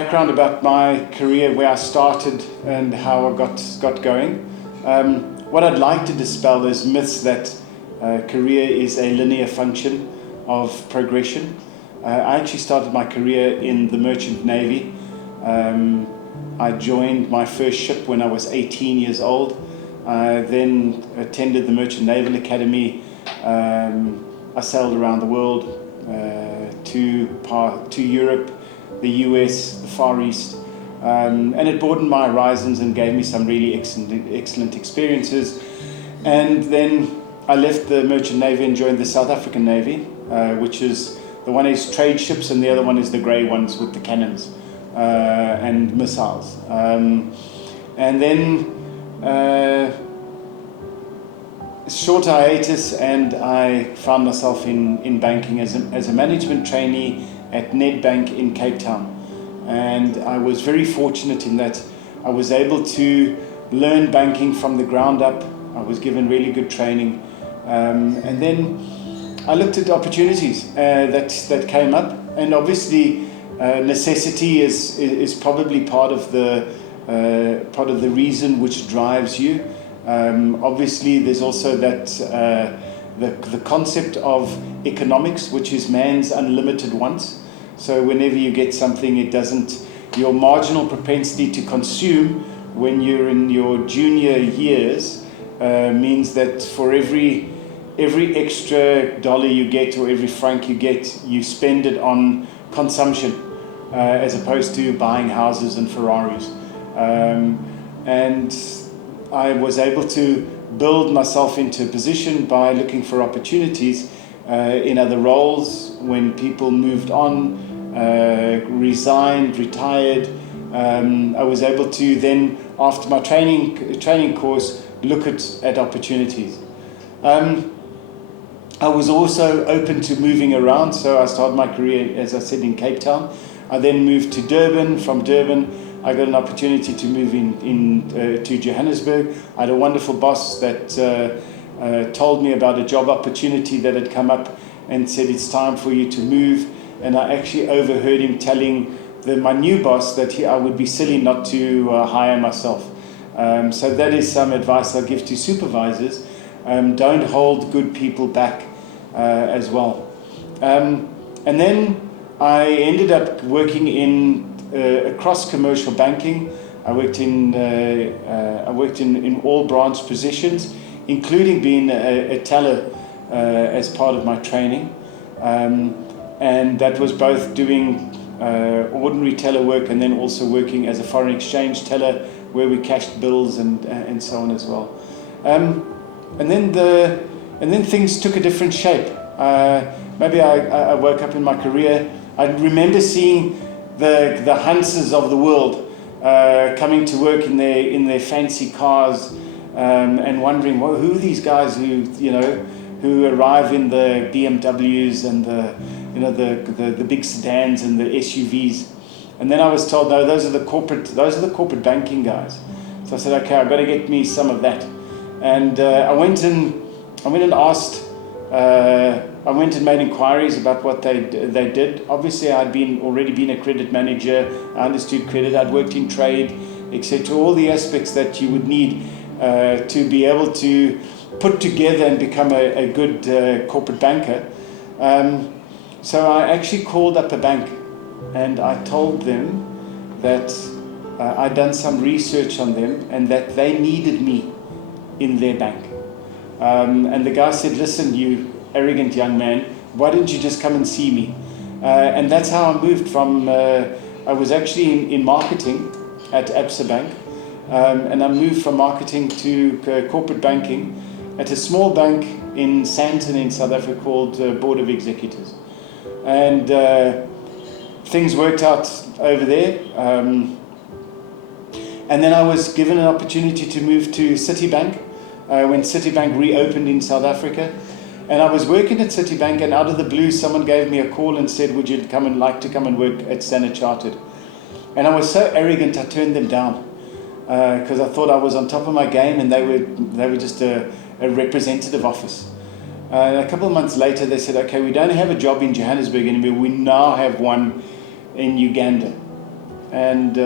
background about my career, where I started and how I got going. What I'd like to dispel is myths that career is a linear function of progression. I actually started my career in the Merchant Navy. I joined my first ship when I was 18 years old. I then attended the Merchant Naval Academy. I sailed around the world to Europe, the US, the Far East, and it broadened my horizons and gave me some really excellent experiences. And then I left the Merchant Navy and joined the South African Navy, which is, the one is trade ships and the other one is the grey ones with the cannons and missiles. And then short hiatus, and I found myself in banking as a management trainee at Nedbank in Cape Town. And I was very fortunate in that I was able to learn banking from the ground up. I was given really good training. And then I looked at opportunities that came up, and obviously necessity is probably part of the reason which drives you. Obviously, there's also that the concept of economics, which is man's unlimited wants. So whenever you get something, your marginal propensity to consume when you're in your junior years means that for every extra dollar you get or every franc you get, you spend it on consumption as opposed to buying houses and Ferraris. And I was able to build myself into a position by looking for opportunities in other roles when people moved on, resigned, retired. I was able to then, after my training course, look at opportunities. I was also open to moving around, so I started my career, as I said, in Cape Town. I then moved to Durban. From Durban, I got an opportunity to move to Johannesburg. I had a wonderful boss that told me about a job opportunity that had come up and said, it's time for you to move. And I actually overheard him telling my new boss that I would be silly not to hire myself. So that is some advice I'll give to supervisors. Don't hold good people back as well. And then I ended up working in across commercial banking. I worked in all branch positions, including being a teller as part of my training. And that was both doing ordinary teller work and then also working as a foreign exchange teller, where we cashed bills and so on as well. And then things took a different shape. Maybe I woke up in my career. I remember seeing the Hanses of the world coming to work in their fancy cars, and wondering, well, who are these guys who arrive in the BMWs and the big sedans and the SUVs. And then I was told, no, those are the corporate banking guys. So I said, okay, I've got to get me some of that. And I went and made inquiries about what they did. Obviously, I'd already been a credit manager. I understood credit. I'd worked in trade, etc. All the aspects that you would need to be able to put together and become a good corporate banker. So I actually called up a bank and I told them that I'd done some research on them and that they needed me in their bank. And the guy said, listen, you arrogant young man, why didn't you just come and see me? And that's how I moved from, I was actually in marketing at Absa Bank, and I moved from marketing to corporate banking at a small bank in Sandton in South Africa called Board of Executives. And things worked out over there. And then I was given an opportunity to move to Citibank when Citibank reopened in South Africa. And I was working at Citibank, and out of the blue, someone gave me a call and said, would you like to come and work at Standard Chartered? And I was so arrogant, I turned them down because I thought I was on top of my game, and they were just a representative office. A couple of months later, they said, okay, we don't have a job in Johannesburg anymore. We now have one in Uganda. and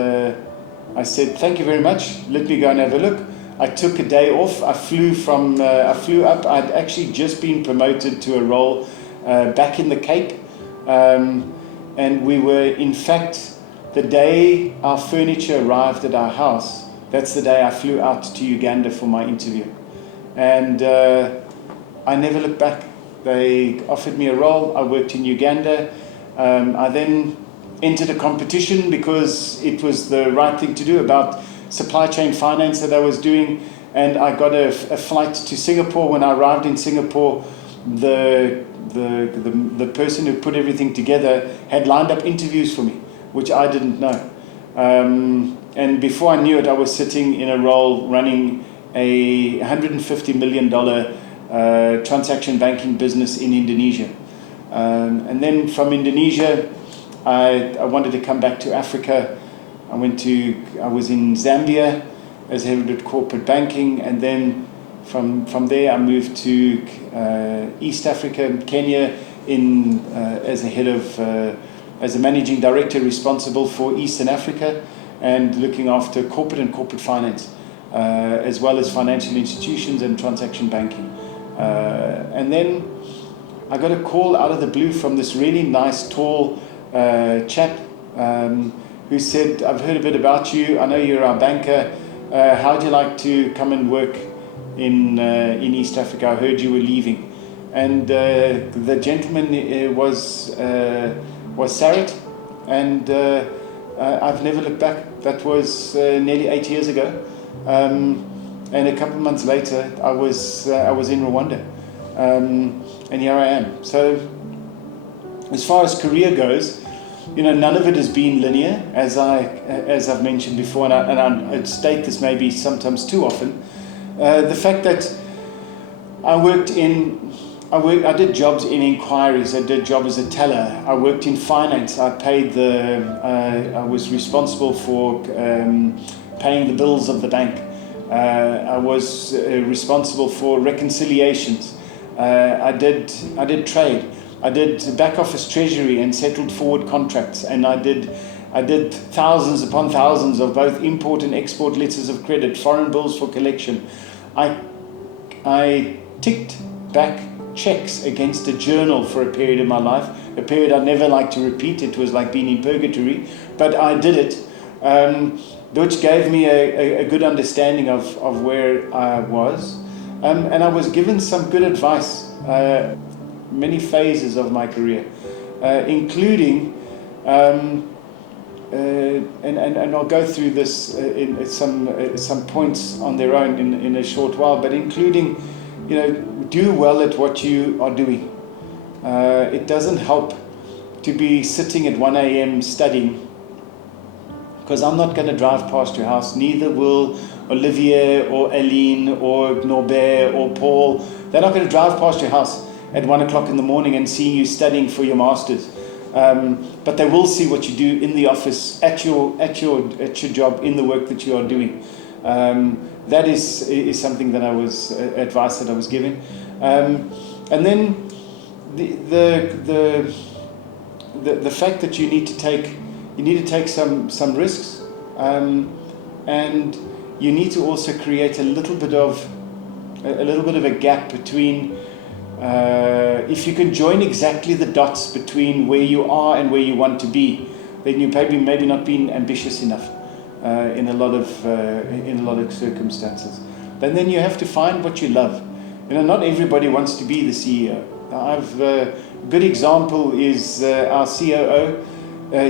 I said, thank you very much, let me go and have a look. I took a day off. I flew up. I'd actually just been promoted to a role back in the Cape, and we were, in fact, the day our furniture arrived at our house, that's the day I flew out to Uganda for my interview. And I never looked back. They offered me a role. I worked in Uganda. I then entered a competition because it was the right thing to do about supply chain finance that I was doing, and I got a flight to Singapore. When I arrived in Singapore, the person who put everything together had lined up interviews for me, which I didn't know. And before I knew it, I was sitting in a role running a $150 million transaction banking business in Indonesia. And then from Indonesia, I wanted to come back to Africa. I was in Zambia as head of corporate banking, and then from there I moved to East Africa, Kenya, as a managing director responsible for Eastern Africa and looking after corporate finance, as well as financial institutions and transaction banking. And then I got a call out of the blue from this really nice, tall chap who said, I've heard a bit about you, I know you're our banker, how'd you like to come and work in East Africa? I heard you were leaving. And the gentleman was Sarit, and I've never looked back. That was nearly 8 years ago. And a couple of months later, I was in Rwanda, and here I am. So as far as career goes, none of it has been linear, as I've mentioned before, and I state this maybe sometimes too often. The fact that I did jobs in inquiries. I did job as a teller. I worked in finance. I was responsible for paying the bills of the bank. I was responsible for reconciliations. I did trade. I did back office treasury and settled forward contracts, and I did thousands upon thousands of both import and export letters of credit, foreign bills for collection. I ticked back checks against a journal for a period of my life, a period I'd never like to repeat. It was like being in purgatory, but I did it, which gave me a good understanding of where I was, and I was given some good advice. Many phases of my career, including, and I'll go through this in some points on their own in a short while, but including, do well at what you are doing. It doesn't help to be sitting at 1 a.m. studying, because I'm not going to drive past your house, neither will Olivier or Aline or Norbert or Paul. They're not going to drive past your house at 1 o'clock in the morning and see you studying for your masters, but they will see what you do in the office, at your job, in the work that you are doing. That is something that I was advice that I was given, and then the fact that you need to take some risks, and you need to also create a little bit of a gap between. If you can join exactly the dots between where you are and where you want to be, then you maybe not being ambitious enough in a lot of circumstances. And then you have to find what you love. Not everybody wants to be the CEO. A good example is our COO.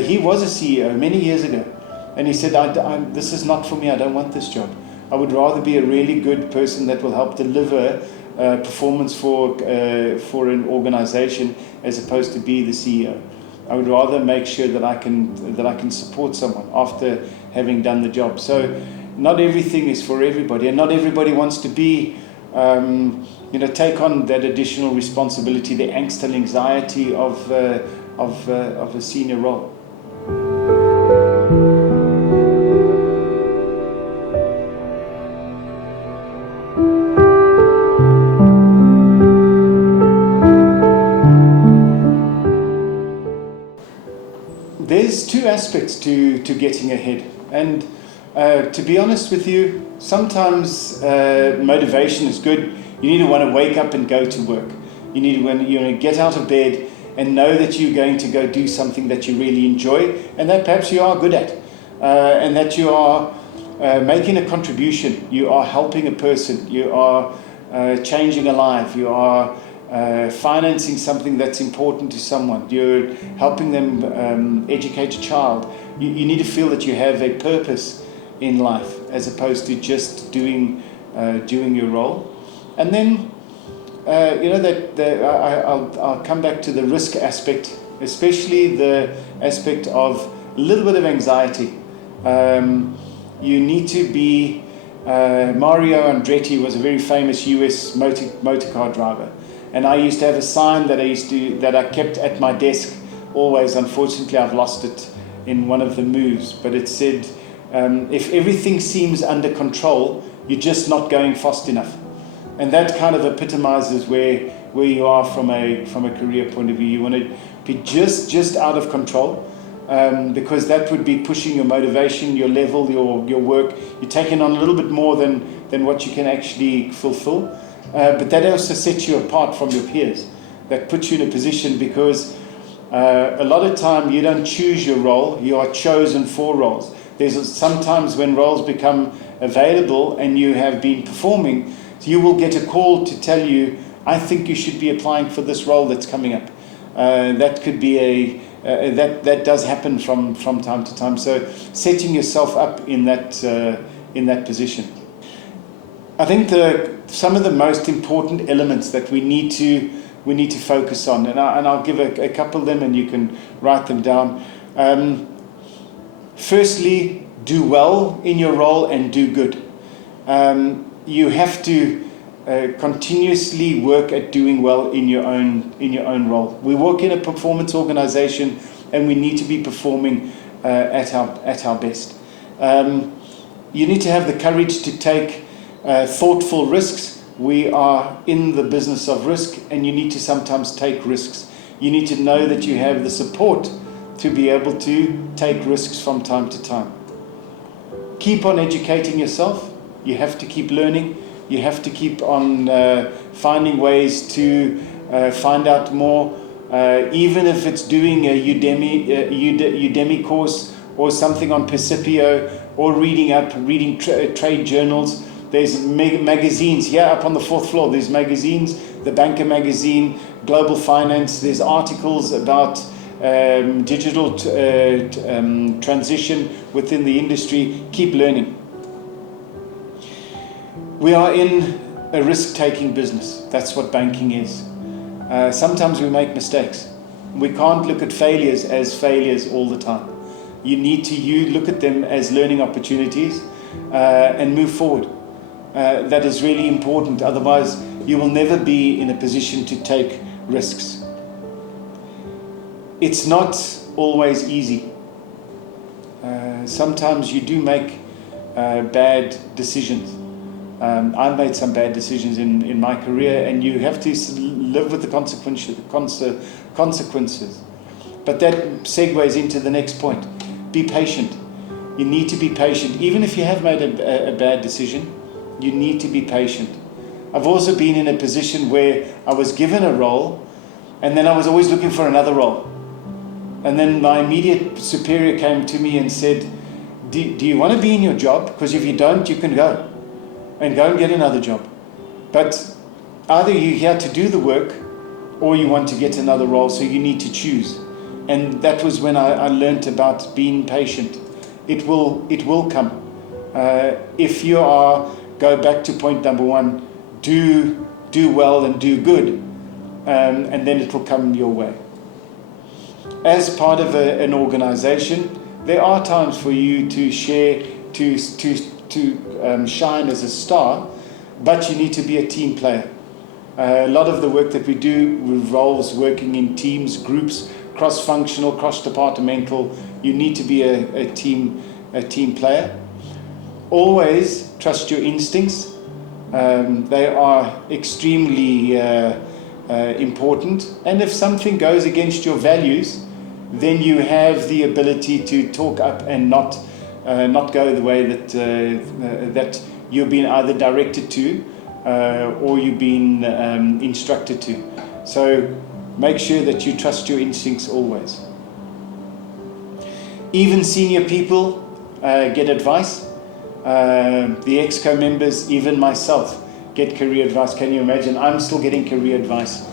He was a CEO many years ago, and he said, "This is not for me. I don't want this job. I would rather be a really good person that will help deliver performance for an organization as opposed to be the CEO. I would rather make sure that I can support someone after having done the job." So not everything is for everybody, and not everybody wants to be take on that additional responsibility, the angst and anxiety of a senior role. there's two aspects to getting ahead. And to be honest with you, sometimes motivation is good. You need to want to wake up and go to work. You need to want to get out of bed and know that you're going to go do something that you really enjoy and that perhaps you are good at, and that you are making a contribution. You are helping a person. You are changing a life. You are financing something that's important to someone. You're helping them educate a child. You need to feel that you have a purpose in life as opposed to just doing your role. And then I'll come back to the risk aspect, especially the aspect of a little bit of anxiety. You need to be. Mario Andretti was a very famous US motor car driver, and I used to have a sign that I kept at my desk always. Unfortunately, I've lost it in one of the moves, but it said, "If everything seems under control, you're just not going fast enough." And that kind of epitomizes where you are from a career point of view. You want to be just out of control, because that would be pushing your motivation, your level, your work. You're taking on a little bit more than what you can actually fulfill. But that also sets you apart from your peers. That puts you in a position because a lot of time you don't choose your role, you are chosen for roles. There's sometimes when roles become available and you have been performing, you will get a call to tell you, I think you should be applying for this role that's coming up. That could be that does happen from time to time. So setting yourself up in that position. I think some of the most important elements that we need to focus on, and I'll give a couple of them, and you can write them down. Firstly, do well in your role and do good. You have to continuously work at doing well in your own role. We work in a performance organization, and we need to be performing at our best. You need to have the courage to take thoughtful risks. We are in the business of risk, and you need to sometimes take risks. You need to know that you have the support to be able to take risks from time to time. Keep on educating yourself. You have to keep learning. You have to keep on finding ways to find out more, even if it's doing a Udemy course or something on Percipio, or reading trade journals. There's magazines here up on the 4th floor. There's magazines, the Banker magazine, Global Finance. There's articles about digital transition within the industry. Keep learning. We are in a risk-taking business. That's what banking is. Sometimes we make mistakes. We can't look at failures as failures all the time. You need to look at them as learning opportunities and move forward. That is really important. Otherwise, you will never be in a position to take risks. It's not always easy. Sometimes you do make bad decisions. I've made some bad decisions in my career, and you have to live with the consequences. But that segues into the next point. Be patient. You need to be patient. Even if you have made a bad decision, you need to be patient. I've also been in a position where I was given a role, and then I was always looking for another role. And then my immediate superior came to me and said, do you want to be in your job? Because if you don't, you can go and get another job. But either you're here to do the work, or you want to get another role, so you need to choose. And that was when I learned about being patient. It will come. If you go back to point number one, do well and do good, and then it will come your way. As part of an organization, there are times for you to share, to shine as a star, but you need to be a team player. A lot of the work that we do involves working in teams, groups, cross-functional, cross-departmental. You need to be a team player. Always trust your instincts. They are extremely important. And if something goes against your values, then you have the ability to talk up and not go the way that you've been either directed to or you've been instructed to. So make sure that you trust your instincts always. Even senior people get advice. The EXCO members, even myself, get career advice. Can you imagine? I'm still getting career advice.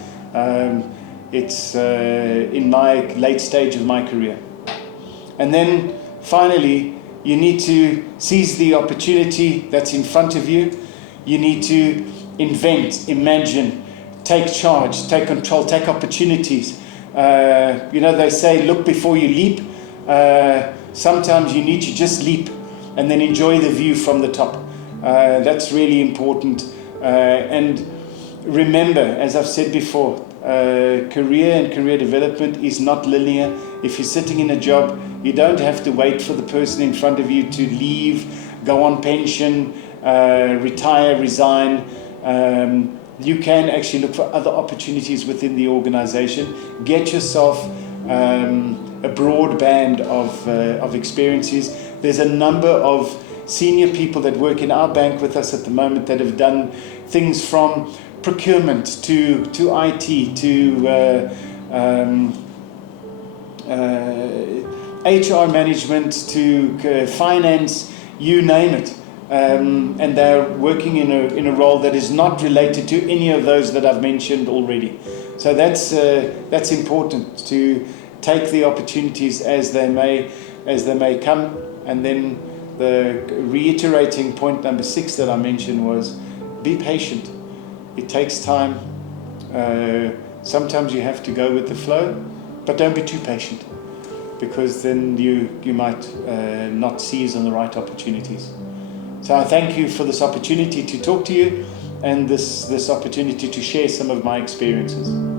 It's in my late stage of my career. And then finally, you need to seize the opportunity that's in front of you. You need to invent, imagine, take charge, take control, take opportunities. They say, look before you leap. Sometimes you need to just leap and then enjoy the view from the top. That's really important. And remember, as I've said before, career and career development is not linear. If you're sitting in a job, you don't have to wait for the person in front of you to leave, go on pension, retire, resign. You can actually look for other opportunities within the organization. Get yourself a broad band of experiences. There's a number of senior people that work in our bank with us at the moment that have done things from procurement to IT to HR management to finance, you name it. And they're working in a role that is not related to any of those that I've mentioned already. So that's important, to take the opportunities as they may come. And then the reiterating point number 6 that I mentioned was, be patient. It takes time. Sometimes you have to go with the flow, but don't be too patient, because then you might not seize on the right opportunities. So I thank you for this opportunity to talk to you and this opportunity to share some of my experiences.